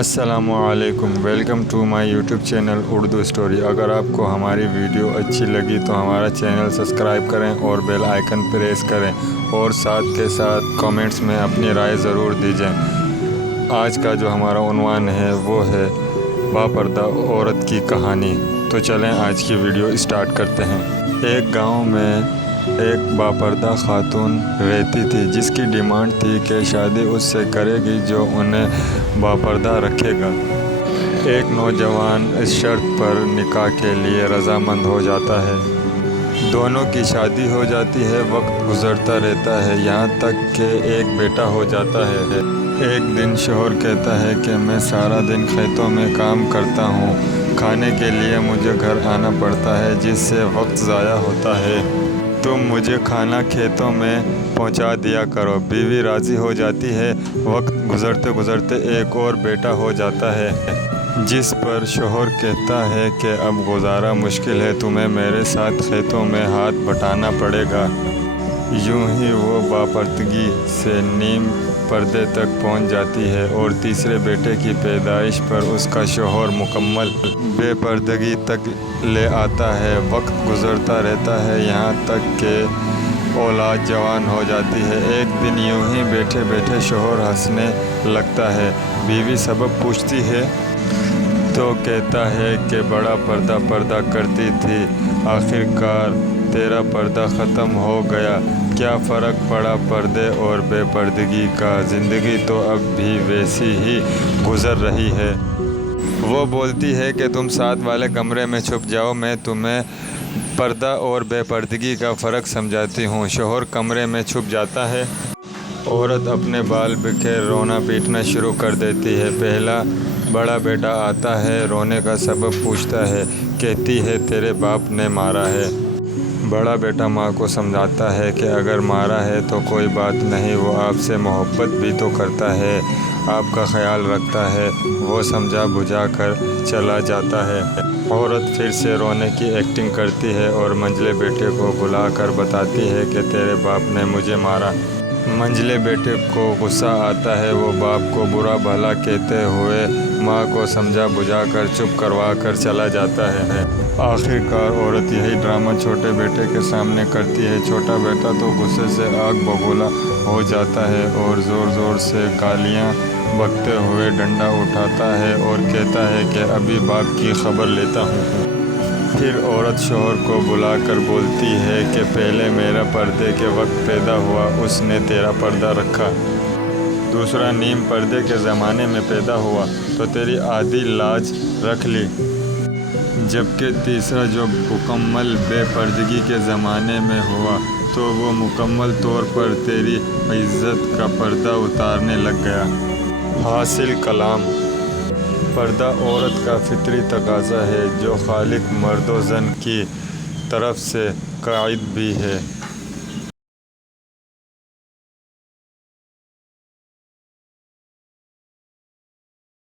السلام علیکم، welcome to my YouTube channel Urdu story. اگر آپ کو ہماری ویڈیو اچھی لگی تو ہمارا چینل سبسکرائب کریں اور بیل آئیکن پریس کریں اور ساتھ کے ساتھ کامنٹس میں اپنی رائے ضرور دیجیے۔ آج کا جو ہمارا عنوان ہے وہ ہے باپردہ عورت کی کہانی۔ تو چلیں آج کی ویڈیو اسٹارٹ کرتے ہیں۔ ایک گاؤں میں ایک باپردہ خاتون رہتی تھی جس کی ڈیمانڈ تھی کہ شادی اس سے کرے گی جو انہیں باپردہ رکھے گا۔ ایک نوجوان اس شرط پر نکاح کے لیے رضامند ہو جاتا ہے۔ دونوں کی شادی ہو جاتی ہے، وقت گزرتا رہتا ہے، یہاں تک کہ ایک بیٹا ہو جاتا ہے۔ ایک دن شوہر کہتا ہے کہ میں سارا دن کھیتوں میں کام کرتا ہوں، کھانے کے لیے مجھے گھر آنا پڑتا ہے جس سے وقت ضائع ہوتا ہے۔ تم مجھے کھانا کھیتوں میں پہنچا دیا کرو۔ بیوی راضی ہو جاتی ہے۔ وقت گزرتے گزرتے ایک اور بیٹا ہو جاتا ہے جس پر شوہر کہتا ہے کہ اب گزارا مشکل ہے، تمہیں میرے ساتھ کھیتوں میں ہاتھ بٹانا پڑے گا۔ یوں ہی وہ باپردگی سے نیم پردے تک پہنچ جاتی ہے اور تیسرے بیٹے کی پیدائش پر اس کا شوہر مکمل بے پردگی تک لے آتا ہے۔ وقت گزرتا رہتا ہے یہاں تک کہ اولاد جوان ہو جاتی ہے۔ ایک دن یوں ہی بیٹھے بیٹھے شوہر ہنسنے لگتا ہے۔ بیوی سبب پوچھتی ہے تو کہتا ہے کہ بڑا پردہ کرتی تھی، آخر کار تیرا پردہ ختم ہو گیا، کیا فرق پڑا پردے اور بے پردگی کا، زندگی تو اب بھی ویسی ہی گزر رہی ہے۔ وہ بولتی ہے کہ تم ساتھ والے کمرے میں چھپ جاؤ، میں تمہیں پردہ اور بے پردگی کا فرق سمجھاتی ہوں۔ شوہر کمرے میں چھپ جاتا ہے۔ عورت اپنے بال بکھیر رونا پیٹنا شروع کر دیتی ہے۔ پہلا بڑا بیٹا آتا ہے، رونے کا سبب پوچھتا ہے، کہتی ہے تیرے باپ نے مارا ہے۔ بڑا بیٹا ماں کو سمجھاتا ہے کہ اگر مارا ہے تو کوئی بات نہیں، وہ آپ سے محبت بھی تو کرتا ہے، آپ کا خیال رکھتا ہے۔ وہ سمجھا بجھا کر چلا جاتا ہے۔ عورت پھر سے رونے کی ایکٹنگ کرتی ہے اور منجلے بیٹے کو بلا کر بتاتی ہے کہ تیرے باپ نے مجھے مارا۔ منجلے بیٹے کو غصہ آتا ہے، وہ باپ کو برا بھلا کہتے ہوئے ماں کو سمجھا بجھا کر چپ کروا کر چلا جاتا ہے۔ آخر کار عورت یہی ڈرامہ چھوٹے بیٹے کے سامنے کرتی ہے۔ چھوٹا بیٹا تو غصے سے آگ بگولا ہو جاتا ہے اور زور زور سے گالیاں بکتے ہوئے ڈنڈا اٹھاتا ہے اور کہتا ہے کہ ابھی باپ کی خبر لیتا ہوں۔ پھر عورت شوہر کو بلا کر بولتی ہے کہ پہلے میرا پردے کے وقت پیدا ہوا، اس نے تیرا پردہ رکھا۔ دوسرا نیم پردے کے زمانے میں پیدا ہوا تو تیری آدھی لاج رکھ لی، جبکہ تیسرا جو مکمل بے پردگی کے زمانے میں ہوا تو وہ مکمل طور پر تیری عزت کا پردہ اتارنے لگ گیا۔ حاصل کلام: پردہ عورت کا فطری تقاضا ہے جو خالق مرد و زن کی طرف سے قائد بھی ہے۔